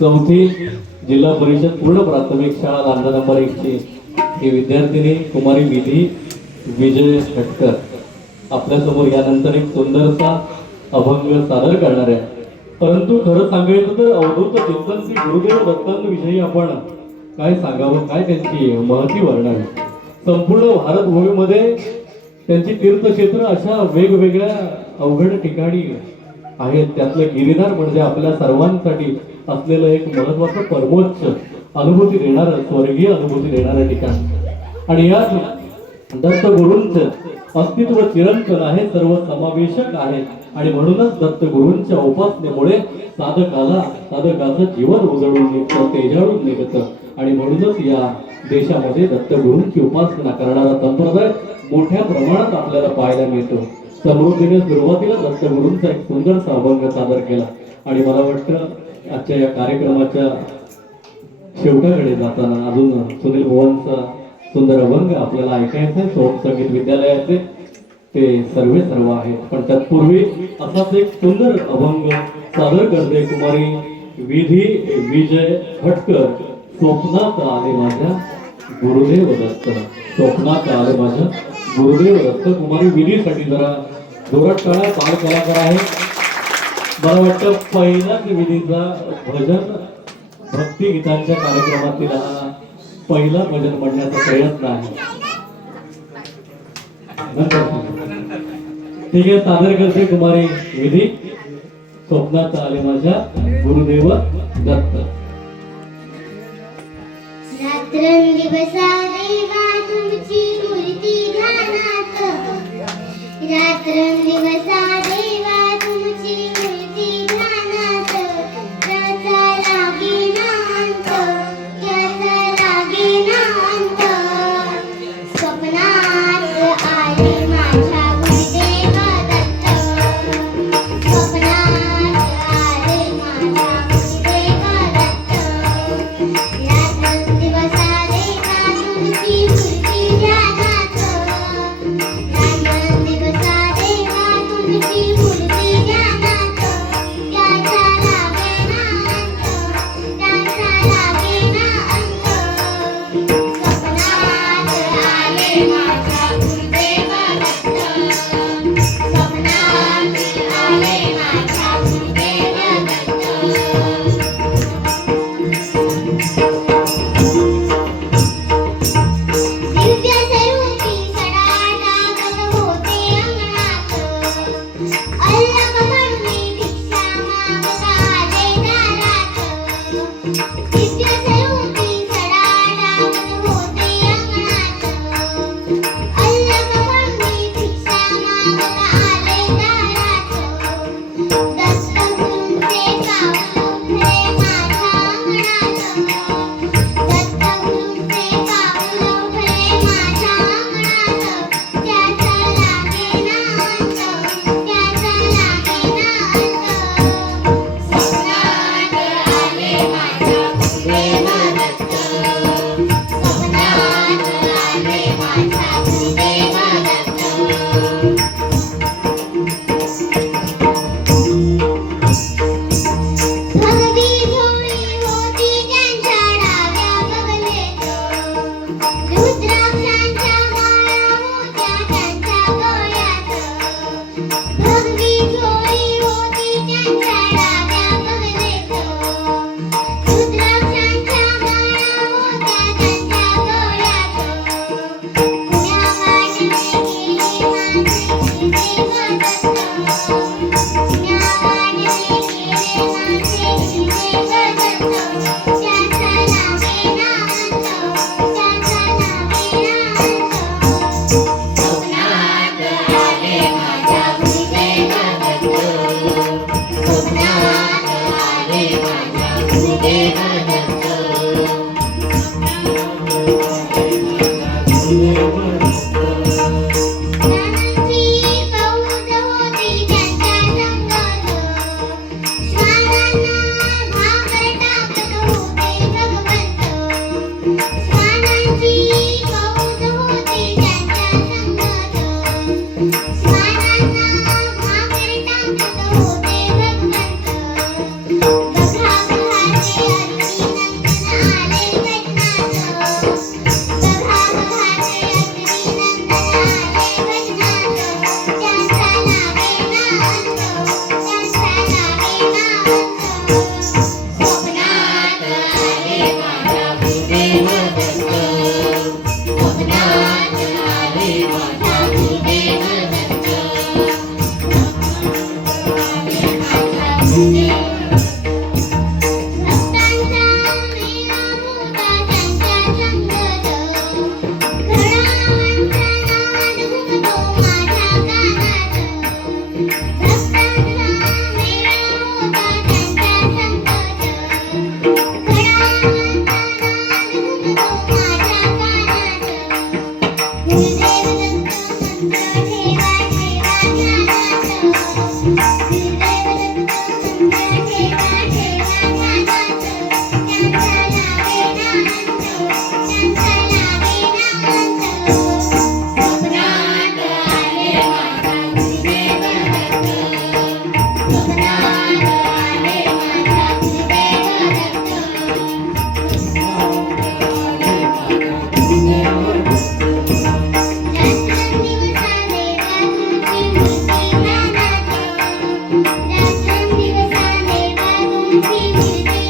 चौथी जिल्हा परिषद पूर्ण प्राथमिक शाळा लांजा नंबर 1 ची ही विद्यार्थिनी कुमारी विधी विजय खटकर आपल्यासमोर यानंतर एक सुंदरसा अभंग सादर करणार आहे. परंतु खरं सांगायचं तर अवधूत चिंतन श्री गुरुदेव दत्तांविषयी आपण काय सांगावं, काय त्यांची महती वर्णन. संपूर्ण भारतभूमीमध्ये त्यांची तीर्थक्षेत्र अशा वेगवेगळ्या अवघड ठिकाणी आहेत. त्यातलं गिरिधार म्हणजे आपल्या सर्वांसाठी असलेलं एक महत्वाचं परमोच्च अनुभूती देणारं, स्वर्गीय अनुभूती देणारं ठिकाण. आणि या दत्तगुरूंचं अस्तित्व चिरंतन आहे, सर्व समावेशक आहे. आणि म्हणूनच दत्तगुरूंच्या उपासनेमुळे साधकाचं जीवन उजळून निघतं, तेजाळून निघतं. आणि म्हणूनच या देशामध्ये दत्तगुरूंची उपासना करणारा संप्रदाय मोठ्या प्रमाणात आपल्याला पाहायला मिळतो. समृद्धीने सुरुवातीला दत्तगुरूंचा एक सुंदरसा अभंग सादर केला. आणि मला वाटतं आजच्या या कार्यक्रमाच्या शेवटाकडे जाताना अजून सुनील भुवनचा सुंदर अभंग आपल्याला ऐकायचा आहे. सोम संगीत विद्यालयाचे ते सर्व आहेत. पण तत्पूर्वी असाच एक सुंदर अभंग सादर करते कुमारी विधी विजय खटकर. स्वप्नात आले माझ्या गुरुदेव दत्त. स्वप्नात आले माझ्या गुरुदेव दत्त. कुमारी विधीसाठी जरा जोरात टाळ्या. बाल कलाकार आहे. मला वाटतं पहिलाच विधीचा भजन भक्ती गीतांच्या कार्यक्रमातील हा पहिला भजन म्हणण्याचा प्रयत्न आहे. ठीक आहे, सादर करते कुमारी विधी. स्वप्नात आले माझ्या गुरुदेव दत्त. रात्रंदिवसा देवा तुमची मूर्ती ध्यानात. रात्रंदिवसा देवा तुमची मूर्ती ध्यानात. त्याचा लागेना अंत, त्याचा लागेना अंत. स्वप्नात आले माझ्या गुरुदेव दत्त. स्वप्नात आले माझ्या गुरुदेव दत्त. रात्रंदिवसा देवा तुमची मूर्ती ध्यानात. रात्रंदिवसा देवा तुमची गुरुदेव